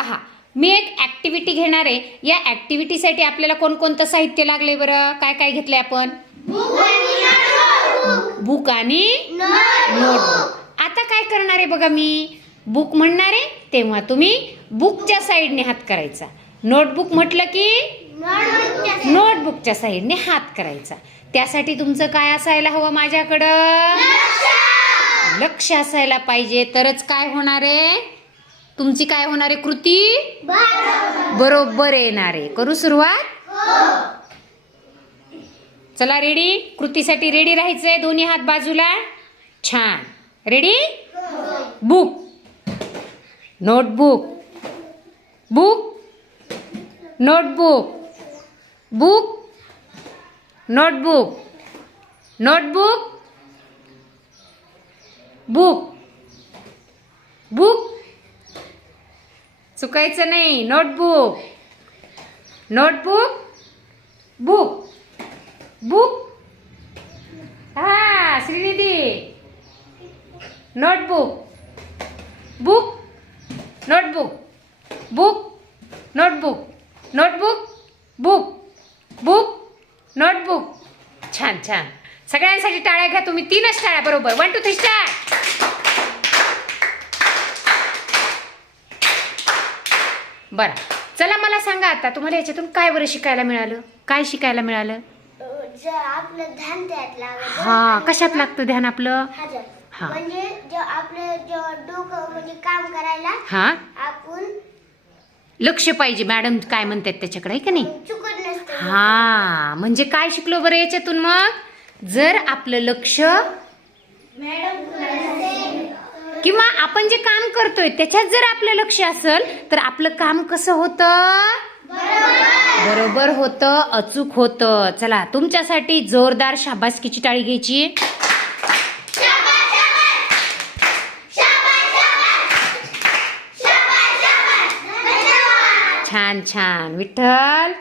पहा, मी एक ॲक्टिव्हिटी घेणार आहे. या ॲक्टिव्हिटीसाठी आपल्याला कोणकोणतं साहित्य लागले बरं? काय काय घेतलंय आपण? बुक आणि नोटबुक. आता काय करणार आहे बघा, मी बुक म्हणणार आहे तेव्हा तुम्ही बुकच्या साईडने हात करायचा. नोटबुक म्हटलं की नोटबुकच्या साईडने हात करायचा. त्यासाठी तुमचं काय असायला हवं? माझ्याकडं लक्ष असायला पाहिजे. तरच काय होणार आहे? तुमची काय होणार आहे? कृती बरोबर येणार आहे. करू सुरुवात? चला, रेडी? कृतीसाठी रेडी राहायचंय. दोन्ही हात बाजूला. छान. Ready? Book, notebook, book, notebook, book, notebook, notebook, book, book. चुकायचं नाही. Notebook, notebook, book, book. हा, Shrinidhi. Notebook, book, notebook, book, notebook, notebook, book, book, notebook. छान छान. सगळ्यांसाठी टाळ्या घ्या तुम्ही. 3च टाळ्या. बरोबर. 1 2 3 स्टार्ट. बरं, चला मला सांगा आता तुम्हाला याच्यातून काय बरं शिकायला मिळालं? काय शिकायला मिळालं? आपलं ध्यान त्यात लागतं. हा, कशात लागतं ध्यान आपलं? हा, म्हणजे आपलं डोकं म्हणजे काम करायला हा, आपण लक्ष पाहिजे. मॅडम काय म्हणतात त्याच्याकडे, आहे का नाही? चुकत नसतं. हा, म्हणजे काय शिकलो बरं याच्यातून मग? जर आपलं लक्ष किंवा आपण जे काम करतोय त्याच्यात जर आपलं लक्ष असेल तर आपलं काम कसं होतं? बरोबर होतं, अचूक होतं. चला, तुमच्यासाठी जोरदार शाबासकीची टाळी घ्यायची. छान छान. विठ्ठल.